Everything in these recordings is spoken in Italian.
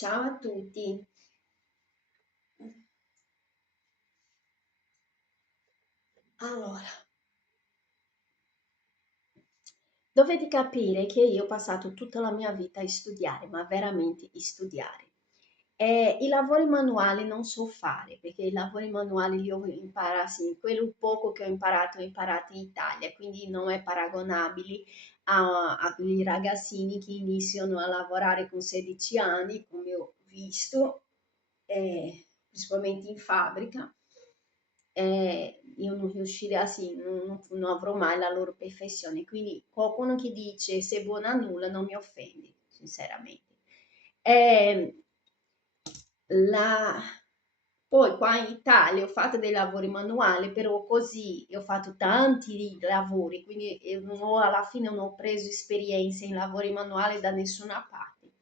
Ciao a tutti. Allora, dovete capire che io ho passato tutta la mia vita a studiare, ma veramente a studiare. E i lavori manuali non so fare, perché i lavori manuali li ho imparati, quello poco che ho imparato in Italia, quindi non è paragonabile agli ragazzini che iniziano a lavorare con 16 anni, come ho visto, principalmente in fabbrica. Io non riuscirei assim, non avrò mai la loro perfezione. Quindi qualcuno che dice sei buona a nulla non mi offende, sinceramente. Eh, la... Poi qua in Italia ho fatto dei lavori manuali, però così io ho fatto tanti lavori, quindi alla fine non ho preso esperienza in lavori manuali da nessuna parte.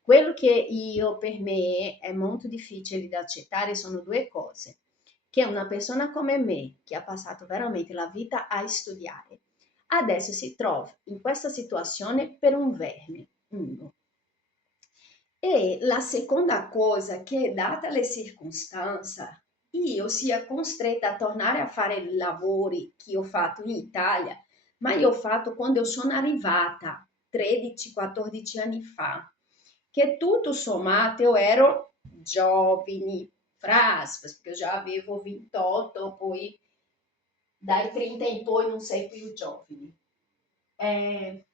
Quello che io per me è molto difficile da accettare sono due cose: che una persona come me, che ha passato veramente la vita a studiare, adesso si trova in questa situazione per un verme. Uno. E la seconda cosa che, data le circostanze, io sia costretta a tornare a fare i lavori che ho fatto in Italia, ma io ho fatto quando sono arrivata 13-14 anni fa, che tutto sommato io ero giovani, fras, perché io già avevo 28, poi dai 30 in poi non sei più giovane. Eh,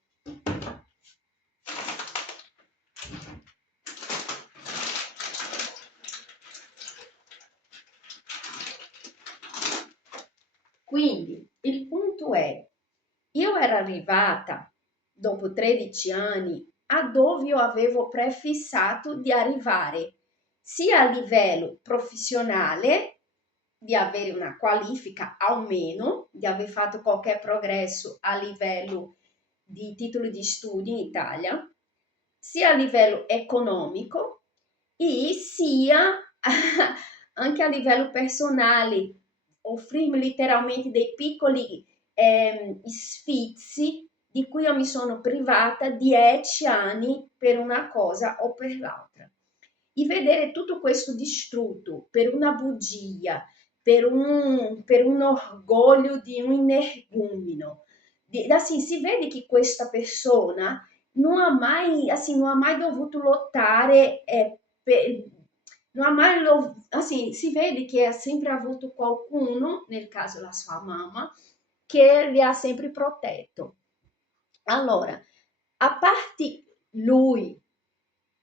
quindi il punto è, io ero arrivata dopo 13 anni a dove io avevo prefissato di arrivare sia a livello professionale, di avere una qualifica almeno, di aver fatto qualche progresso a livello di titolo di studio in Italia, sia a livello economico e sia anche a livello personale, offrirmi letteralmente dei piccoli sfizi di cui io mi sono privata 10 anni per una cosa o per l'altra. E vedere tutto questo distrutto per una bugia, per un orgoglio di un energumeno. Assim, si vede che questa persona non ha mai, assim, non ha mai dovuto lottare, non ha mai, assim, si vede che ha sempre avuto qualcuno, nel caso la sua mamma, che li ha sempre protetto. Allora, a parte lui,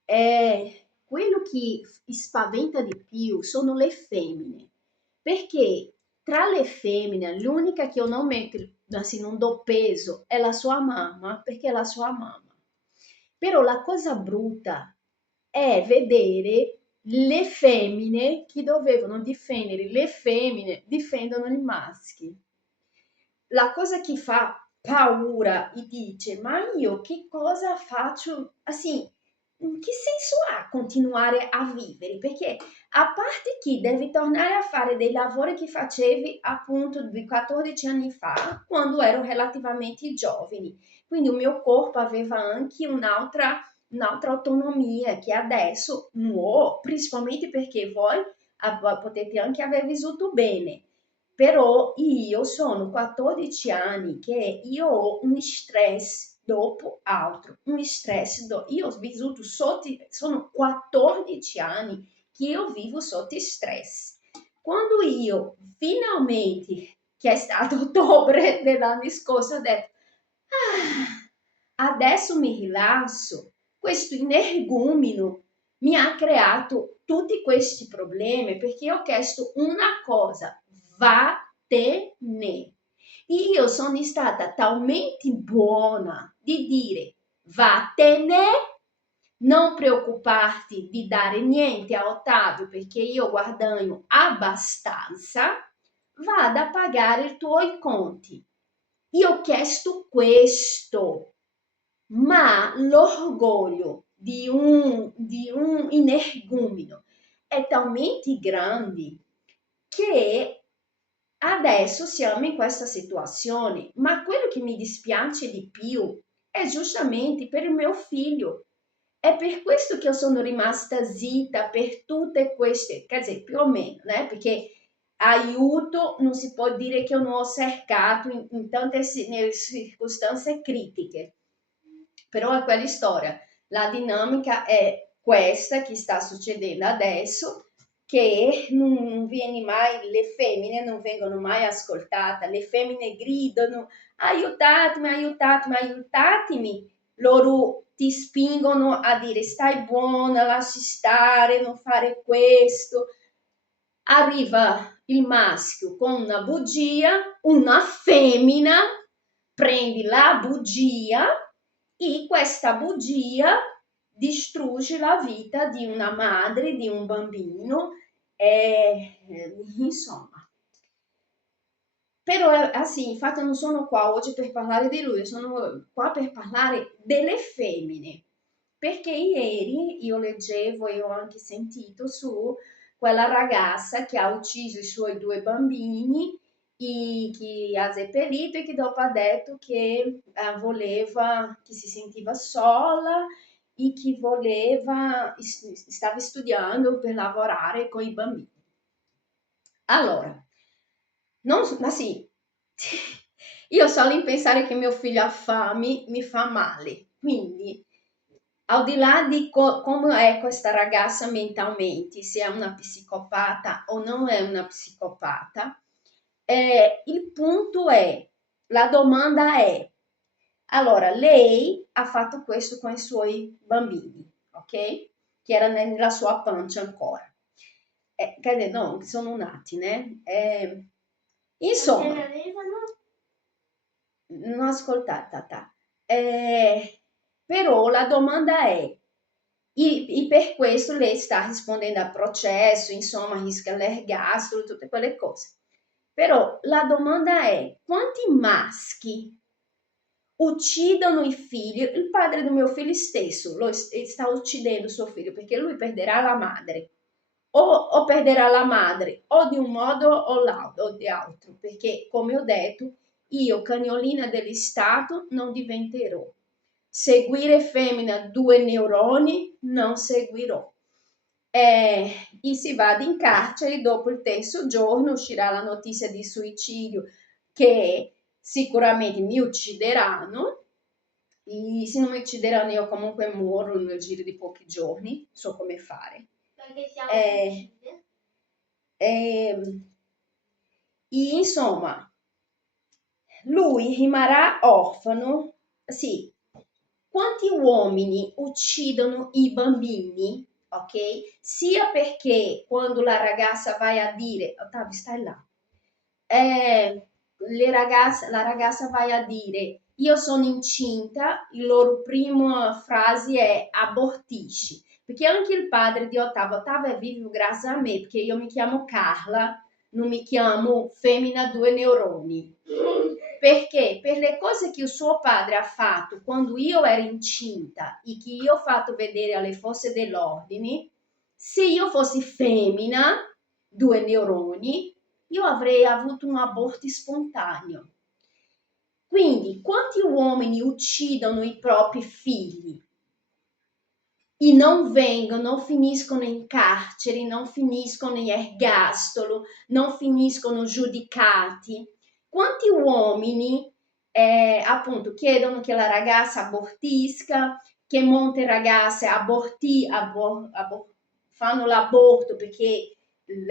quello che spaventa di più sono le femmine, perché tra le femmine l'unica che io non metto, assim, non do peso è la sua mamma, perché è la sua mamma. Però la cosa brutta è vedere le femmine che dovevano difendere le femmine, difendono i maschi. La cosa che fa paura e dice, ma io che cosa faccio? Assim, che senso ha continuare a vivere? Perché a parte che devi tornare a fare dei lavori che facevi appunto di 14 anni fa, quando ero relativamente giovane, quindi il mio corpo aveva anche un'altra autonomia che adesso non ho, principalmente perché voi potete anche aver vissuto bene, però io sono 14 anni che io ho un stress dopo altro, un stress, io ho vissuto sotto, sono 14 anni che io vivo sotto stress. Quando io finalmente, che è stato ottobre dell'anno scorso, ho detto, adesso mi rilasso, questo energumeno mi ha creato tutti questi problemi perché ho chiesto una cosa: vattene. Io sono stata talmente buona di dire vattene, non preoccuparti di dare niente a Ottavio perché io guadagno abbastanza, vada a pagare i tuoi conti. Io ho chiesto questo, ma l'orgoglio di un energumeno è talmente grande che adesso siamo in questa situazione, ma quello che mi dispiace di più è giustamente per il mio figlio. È per questo che io sono rimasta zitta per tutte queste, quer dizer, più o meno, né? Perché aiuto non si può dire che io non ho cercato in tante nelle circostanze critiche, però è quella storia. La dinamica è questa che sta succedendo adesso, che non viene mai, le femmine non vengono mai ascoltate, le femmine gridano aiutatemi, aiutatemi, aiutatemi, loro ti spingono a dire stai buona, lasci stare, non fare questo. Arriva il maschio con una bugia, una femmina prendi la bugia e questa bugia distrugge la vita di una madre, di un bambino, insomma. Però sì, infatti non sono qua oggi per parlare di lui, sono qua per parlare delle femmine, perché ieri io leggevo e ho anche sentito su quella ragazza che ha ucciso i suoi due bambini e che ha seppellito e che dopo ha detto che voleva, che si sentiva sola e che voleva, stava studiando per lavorare con i bambini. Allora, ma sì, io solo in pensare che mio figlio ha fame mi fa male, quindi al di là di come è questa ragazza mentalmente, se è una psicopata o non è una psicopata, il punto è, la domanda è, allora lei ha fatto questo con i suoi bambini, ok? Che erano nella sua pancia ancora. No, sono nati, né? Insomma, non ho ascoltata. Però la domanda è, e per questo lei sta rispondendo al processo, insomma, rischia l'ergastolo, tutte quelle cose. Però la domanda è, quanti maschi uccidono i figli? Il padre del mio figlio stesso sta uccidendo suo figlio perché lui perderà la madre. O perderà la madre o di un modo o di altro, perché come ho detto, io cagnolina dell'Stato non diventerò. Seguire femmina 2 neuroni non seguirò. E si va in carcere, dopo il terzo giorno uscirà la notizia di suicidio che sicuramente mi uccideranno. E se non mi uccideranno io comunque muoro nel giro di pochi giorni, so come fare. Perché siamo insomma, lui rimarrà orfano. Sì, quanti uomini uccidono i bambini, ok? Sia perché quando la ragazza vai a dire, Ottavio, stai là, la ragazza vai a dire io sono incinta, la loro prima frase è abortisci, perché anche il padre di Ottavio è vivo grazie a me, perché io mi chiamo Carla, non mi chiamo femmina 2 neuroni. Perché per le cose che il suo padre ha fatto quando io ero incinta e che io ho fatto vedere alle forze dell'ordine, se io fossi femmina, 2 neuroni, io avrei avuto un aborto spontaneo. Quindi, quanti uomini uccidono i propri figli e non vengono, finiscono in carcere, non finiscono in ergastolo, non finiscono giudicati? Quanti uomini appunto chiedono che la ragazza abortisca, che molte ragazze fanno l'aborto perché il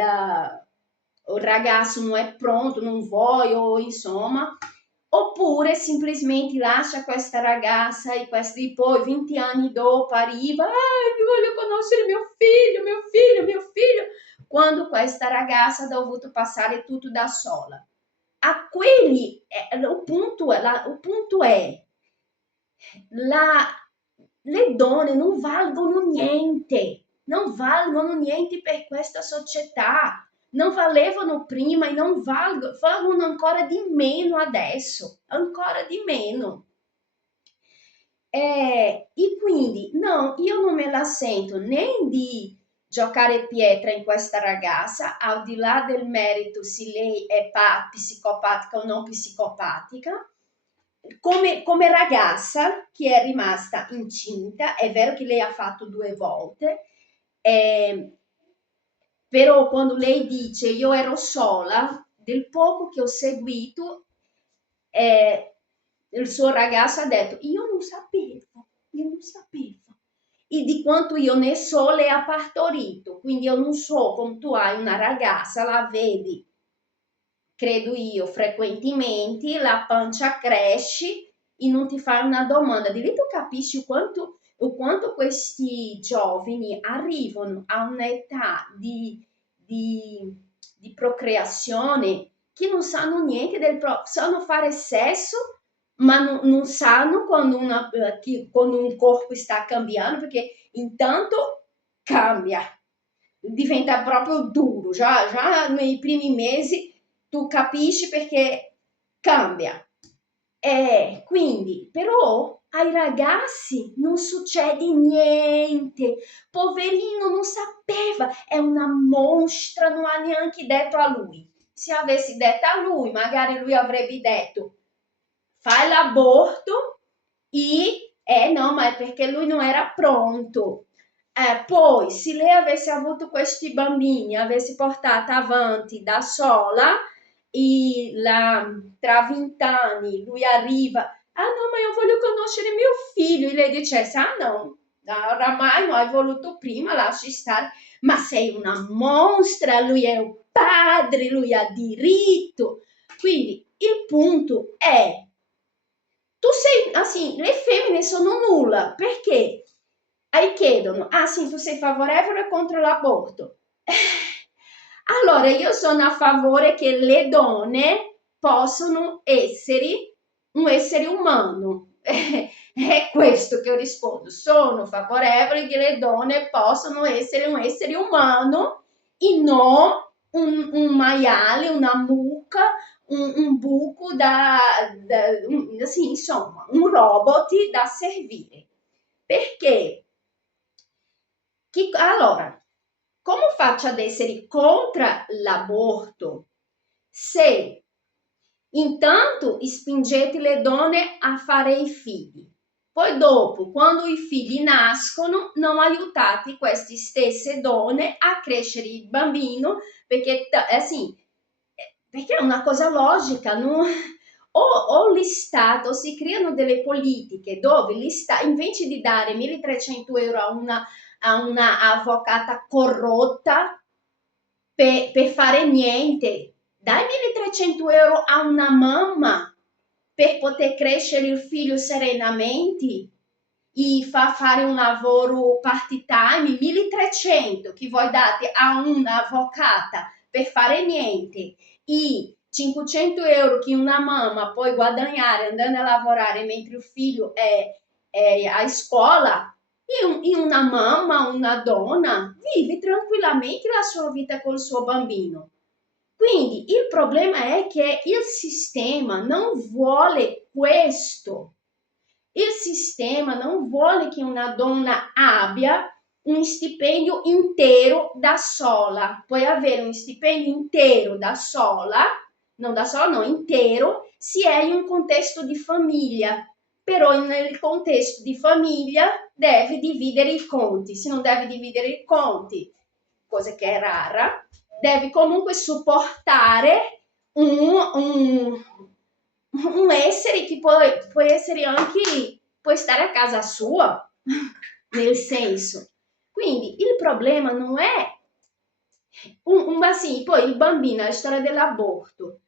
ragazzo non è pronto, non vuole, o insomma, oppure semplicemente lascia questa ragazza e poi 20 anni dopo arriva, voglio conoscere mio figlio, mio figlio, mio figlio, quando questa ragazza ha dovuto passare tutto da sola. A quelli, il punto è le donne non valgono niente per questa società, non valevano prima e non valgono ancora di meno adesso, ancora di meno. E quindi no, io non me la sento né di giocare pietra in questa ragazza, al di là del merito se lei è psicopatica o non psicopatica, come ragazza che è rimasta incinta, è vero che lei ha fatto 2 volte, però quando lei dice io ero sola, del poco che ho seguito, il suo ragazzo ha detto io non sapevo. E di quanto io ne so, lei ha partorito, quindi io non so come tu hai una ragazza, la vedi, credo io, frequentemente, la pancia cresce e non ti fai una domanda. Di lì tu capisci o quanto questi giovani arrivano a un'età di procreazione che non sanno niente sanno fare sesso, ma non sanno quando un corpo sta cambiando, perché intanto cambia, diventa proprio duro, già nei primi mesi tu capisci perché cambia. Quindi, però ai ragazzi non succede niente. Poverino, non sapeva, è una mostra, non ha neanche detto a lui. Se avessi detto a lui, magari lui avrebbe detto fai l'aborto e no, ma è perché lui non era pronto. Poi, se lei avesse avuto questi bambini, avesse portato avanti da sola, e tra 20 anni lui arriva, ah no, ma io voglio conoscere mio figlio, e lei dicesse, ah no, oramai non hai voluto prima, lasci stare, ma sei una mostra, lui è un padre, lui ha diritto. Quindi il punto è, tu sei, assim, le femmine sono nulla, perché chiedono, ah sì, tu sei favorevole contro l'aborto? Allora, io sono a favore che le donne possono essere un essere umano. È questo che io rispondo. Sono favorevole che le donne possano essere un essere umano e non un maiale, una mucca, un buco sì, insomma, un robot da servire. Perché? Allora, come faccio ad essere contro l'aborto se intanto spingete le donne a fare i figli, poi dopo, quando i figli nascono, non aiutate queste stesse donne a crescere il bambino, perché sì, perché è una cosa logica, no? O l'Stato si creano delle politiche dove invece di dare 1.300 euro a una avvocata corrotta per fare niente, dai 1.300 euro a una mamma per poter crescere il figlio serenamente e fa fare un lavoro part-time, 1.300 che voi date a un'avvocata per fare niente e 500 euro che una mamma può guadagnare andando a lavorare mentre il figlio è a scuola, e una mamma, una donna vive tranquillamente la sua vita col suo bambino. Quindi il problema è che il sistema non vuole questo. Il sistema non vuole che una donna abbia un stipendio intero da sola. Puoi avere un stipendio intero da sola, non da sola, no, intero, se è in un contesto di famiglia. Però nel contesto di famiglia devi dividere i conti. Se non devi dividere i conti, cosa che è rara, devi comunque supportare un essere che può essere anche, può stare a casa sua, nel senso. Quindi il problema non è ma sì, poi il bambino, la storia dell'aborto,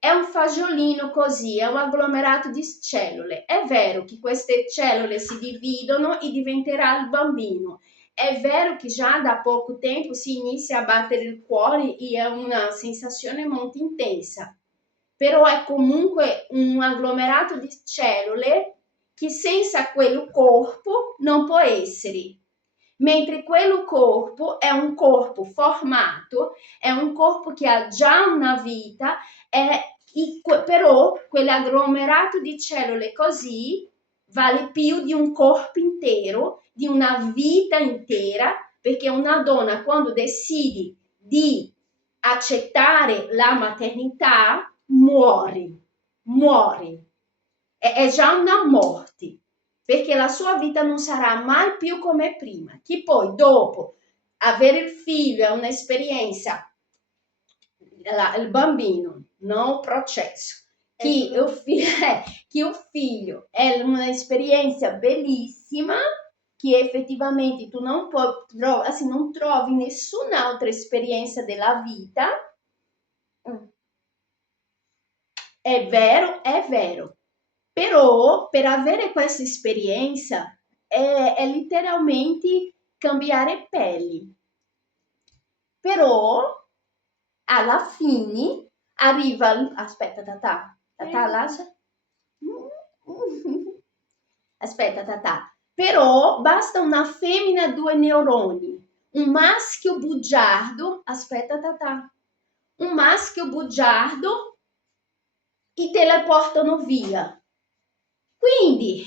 è un fagiolino così, è un agglomerato di cellule. È vero che queste cellule si dividono e diventerà il bambino. È vero che già da poco tempo si inizia a battere il cuore e è una sensazione molto intensa, però è comunque un agglomerato di cellule che senza quel corpo non può essere. Mentre quel corpo è un corpo formato, è un corpo che ha già una vita, però quell'agglomerato di cellule così vale più di un corpo intero, di una vita intera, perché una donna quando decide di accettare la maternità muore. è già una morte, perché la sua vita non sarà mai più come prima. Che poi dopo avere il figlio è un'esperienza, il bambino, non il processo. Che il figlio è un'esperienza bellissima, che effettivamente tu non non trovi nessun'altra esperienza della vita. È vero, però per avere questa esperienza è letteralmente cambiare pelli. Però alla fine arriva, aspetta Tata lascia. Aspetta Tata, però basta una femmina, 2 neuroni, un maschio bugiardo, aspetta Tata, un maschio bugiardo e teleportano via. Quindi,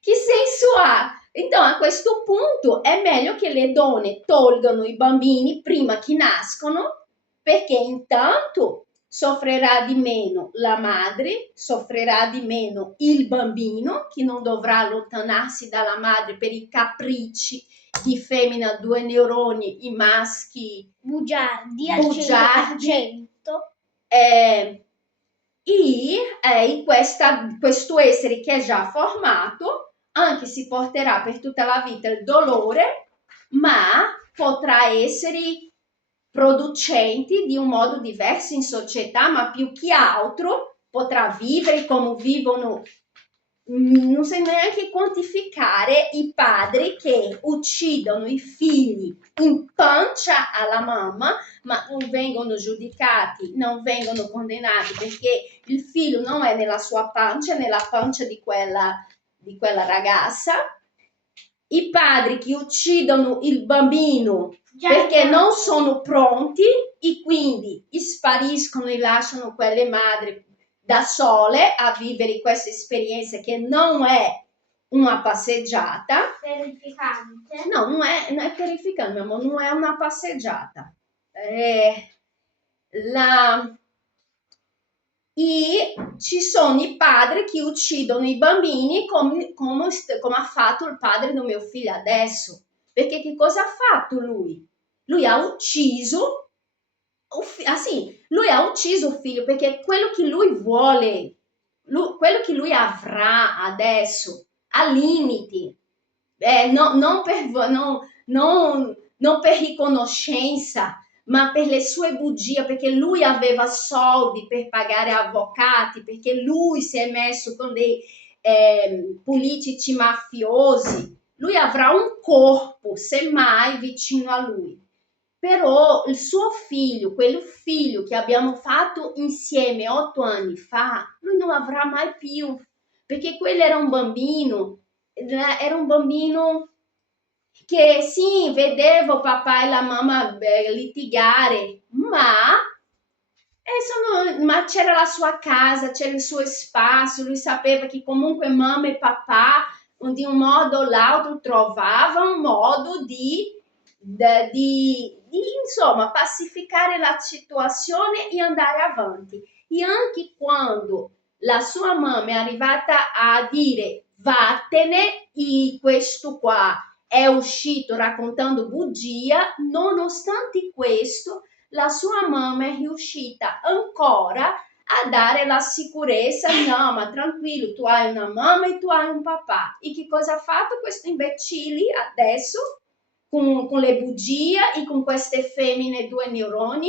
che senso ha? Então, a questo punto è meglio che le donne tolgano i bambini prima che nascono, perché intanto soffrirà di meno la madre, soffrirà di meno il bambino, che non dovrà allontanarsi dalla madre per i capricci di femmina, 2 neuroni, i maschi bugiardi al 100%. E questo essere che è già formato anche si porterà per tutta la vita il dolore, ma potrà essere producenti di un modo diverso in società, ma più che altro potrà vivere come vivono, non sai neanche quantificare, i padri che uccidono i figli in pancia alla mamma, ma non vengono giudicati, non vengono condannati, perché il figlio non è nella sua pancia, è nella pancia di quella ragazza. I padri che uccidono il bambino perché non sono pronti e quindi spariscono e lasciano quelle madri da sole a vivere questa esperienza che non è una passeggiata. Terrificante. No, non è terrificante, mio amore, non è una passeggiata. E ci sono i padri che uccidono i bambini come ha fatto il padre di mio figlio adesso. Perché che cosa ha fatto lui? Lui ha ucciso, lui ha ucciso il figlio perché quello che lui vuole, quello che lui avrà adesso, ha limiti. Non per riconoscenza, ma per le sue bugie, perché lui aveva soldi per pagare avvocati, perché lui si è messo con dei politici mafiosi. Lui avrà un corpo, semmai, vicino a lui. Però il suo figlio, quel figlio che abbiamo fatto insieme 8 anni fa, lui non avrà mai più, perché quello era un bambino che sì, vedevo papà e la mamma litigare, ma c'era la sua casa, c'era il suo spazio, lui sapeva che comunque mamma e papà di un modo o l'altro trovavano un modo di insomma pacificare la situazione e andare avanti. E anche quando la sua mamma è arrivata a dire vattene, e questo qua è uscito raccontando bugia, nonostante questo la sua mamma è riuscita ancora a dare la sicurezza, no, ma tranquillo, tu hai una mamma e tu hai un papà. E che cosa ha fatto questo imbecille adesso con le bugie e con queste femmine 2 neuroni?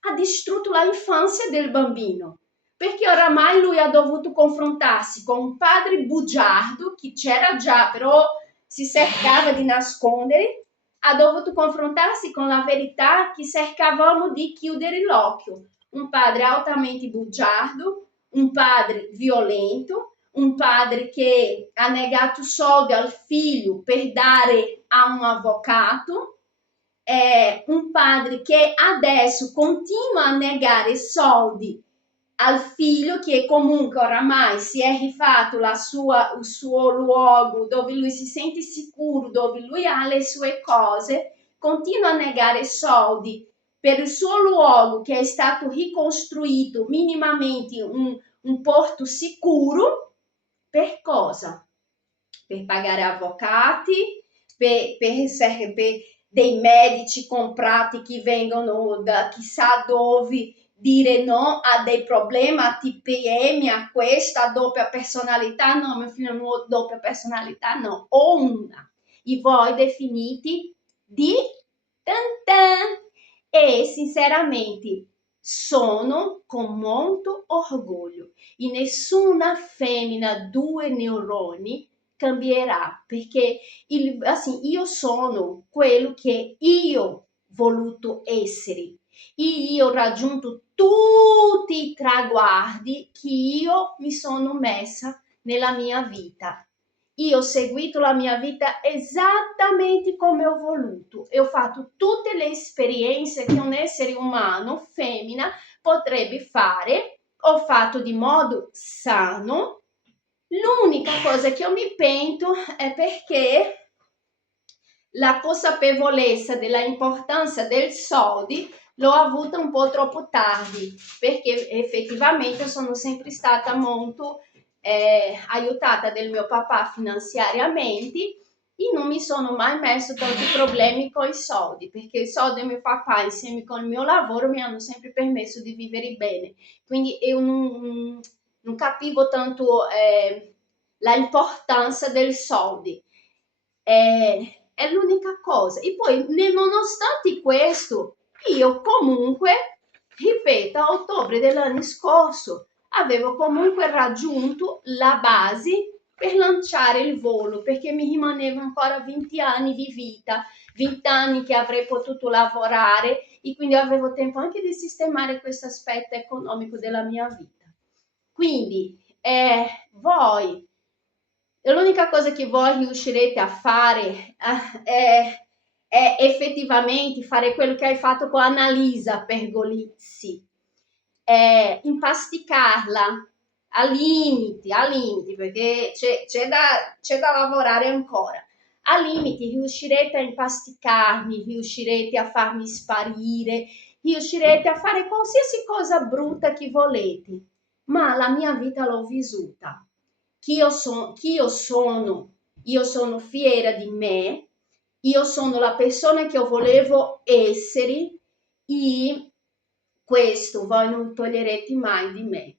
Ha distrutto l'infanzia del bambino, perché oramai lui ha dovuto confrontarsi con un padre bugiardo che c'era già, però si cercava di nascondere, ha dovuto confrontarsi con la verità che cercavamo di chiudere l'occhio. Un padre altamente bugiardo, un padre violento, un padre che ha negato soldi al figlio per dare a un avvocato, un padre che adesso continua a negare soldi al figlio che comunque oramai si è rifatto il suo luogo dove lui si sente sicuro, dove lui ha le sue cose, continua a negare soldi per il suo luogo che è stato ricostruito minimamente, un porto sicuro per cosa? Per pagare avvocati, per dei medici comprati che vengono da chissà dove dire no a dei problemi, a TPM, a questa, a doppia personalità, no, mio figlio non ho doppia personalità, no, ho una. I voi definiti di tan. E sinceramente sono con molto orgoglio. E nessuna femmina, 2 neuroni, cambierà, perché io sono quello che io ho voluto essere. Io ho raggiunto tutti i traguardi che io mi sono messa nella mia vita. Io ho seguito la mia vita esattamente come ho voluto e ho fatto tutte le esperienze che un essere umano, femmina, potrebbe fare. Ho fatto di modo sano. L'unica cosa che io mi pento è perché la consapevolezza della importanza del soldi l'ho avuta un po' troppo tardi, perché effettivamente sono sempre stata molto aiutata del mio papà finanziariamente e non mi sono mai messo tanti problemi con i soldi, perché i soldi del mio papà insieme con il mio lavoro mi hanno sempre permesso di vivere bene. Quindi io non capivo tanto la importanza del soldi. È l'unica cosa. E poi, nonostante questo, io comunque, ripeto, a ottobre dell'anno scorso avevo comunque raggiunto la base per lanciare il volo, perché mi rimanevano ancora 20 anni di vita, 20 anni che avrei potuto lavorare e quindi avevo tempo anche di sistemare questo aspetto economico della mia vita. Quindi voi, l'unica cosa che voi riuscirete a fare è effettivamente fare quello che hai fatto con Annalisa Pergolizzi, impasticarla a limiti, perché c'è da lavorare ancora. A limiti riuscirete a impasticarmi, riuscirete a farmi sparire, riuscirete a fare qualsiasi cosa brutta che volete, ma la mia vita l'ho vissuta. Chi io sono fiera di me, io sono la persona che io volevo essere e questo voi non toglierete mai di me.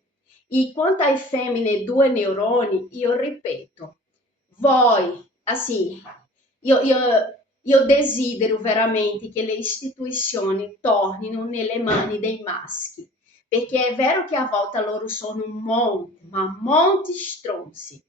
E quanto alle femmine 2 neuroni, io ripeto, voi, io desidero veramente che le istituzioni tornino nelle mani dei maschi, perché è vero che a volte loro sono molti stronzi,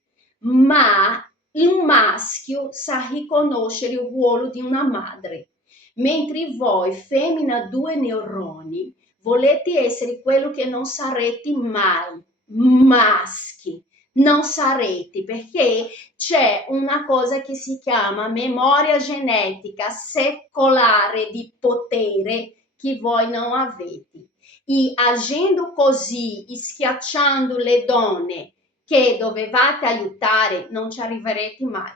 ma un maschio sa riconoscere il ruolo di una madre, mentre voi, femmina 2 neuroni, volete essere quello che non sarete mai, maschi. Non sarete, perché c'è una cosa che si chiama memoria genetica secolare di potere che voi non avete. E agendo così, e schiacciando le donne che dovevate aiutare, non ci arriverete mai.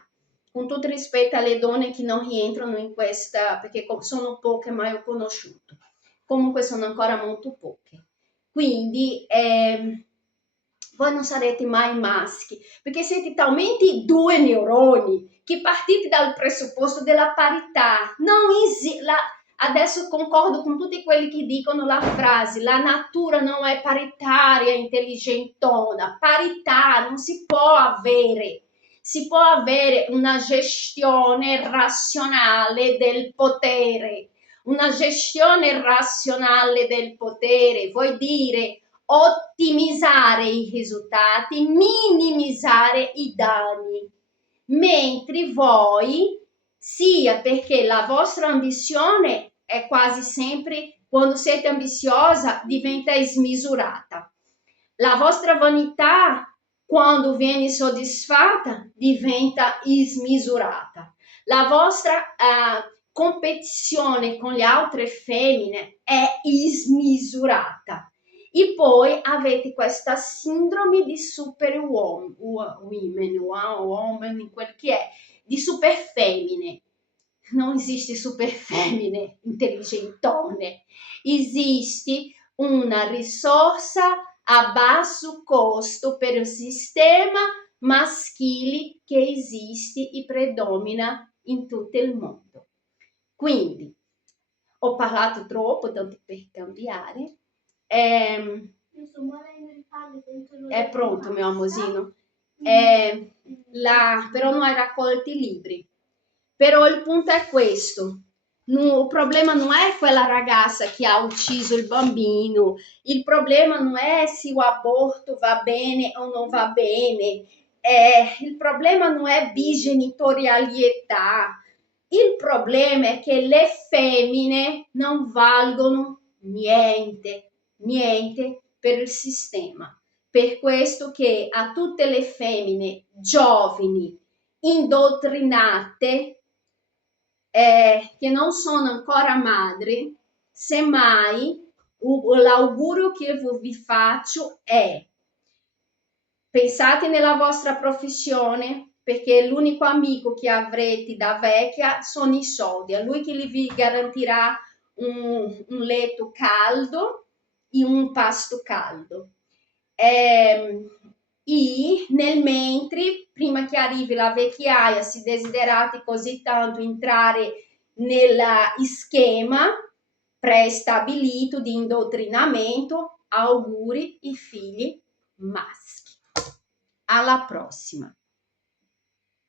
Con tutto rispetto alle donne che non rientrano in questa, perché sono poche, ma ho conosciuto. Comunque sono ancora molto poche. Quindi voi non sarete mai maschi, perché siete talmente 2 neuroni che partite dal presupposto della parità. Adesso concordo con tutti quelli che dicono la frase la natura non è paritaria, intelligentona. Parità non si può avere. Si può avere una gestione razionale del potere. Una gestione razionale del potere vuol dire ottimizzare i risultati, minimizzare i danni, mentre voi, sia perché la vostra ambizione è quasi sempre, quando siete ambiziosa, diventa smisurata. La vostra vanità, quando viene soddisfatta, diventa smisurata. La vostra competizione con le altre femmine è smisurata. E poi avete questa sindrome di superwoman, woman, quel che è, di super femmine. Non esiste super femmine intelligentone, esiste una risorsa a basso costo per il sistema maschile che esiste e predomina in tutto il mondo. Quindi, ho parlato troppo, tanto per cambiare. È pronto, mio amorino. Però non hai raccolto i libri. Però il punto è questo. Il problema non è quella ragazza che ha ucciso il bambino, il problema non è se o aborto va bene o non va bene, il problema non è bigenitorialità, il problema è che le femmine non valgono niente per il sistema. Per questo che a tutte le femmine giovani, indottrinate, che non sono ancora madri, semmai l'augurio che vi faccio è: pensate nella vostra professione, perché l'unico amico che avrete da vecchia sono i soldi, è lui che vi garantirà un letto caldo e un pasto caldo. E nel mentre, prima che arrivi la vecchiaia, se desiderate così tanto entrare nel schema prestabilito di indottrinamento, auguri i figli maschi. Alla prossima!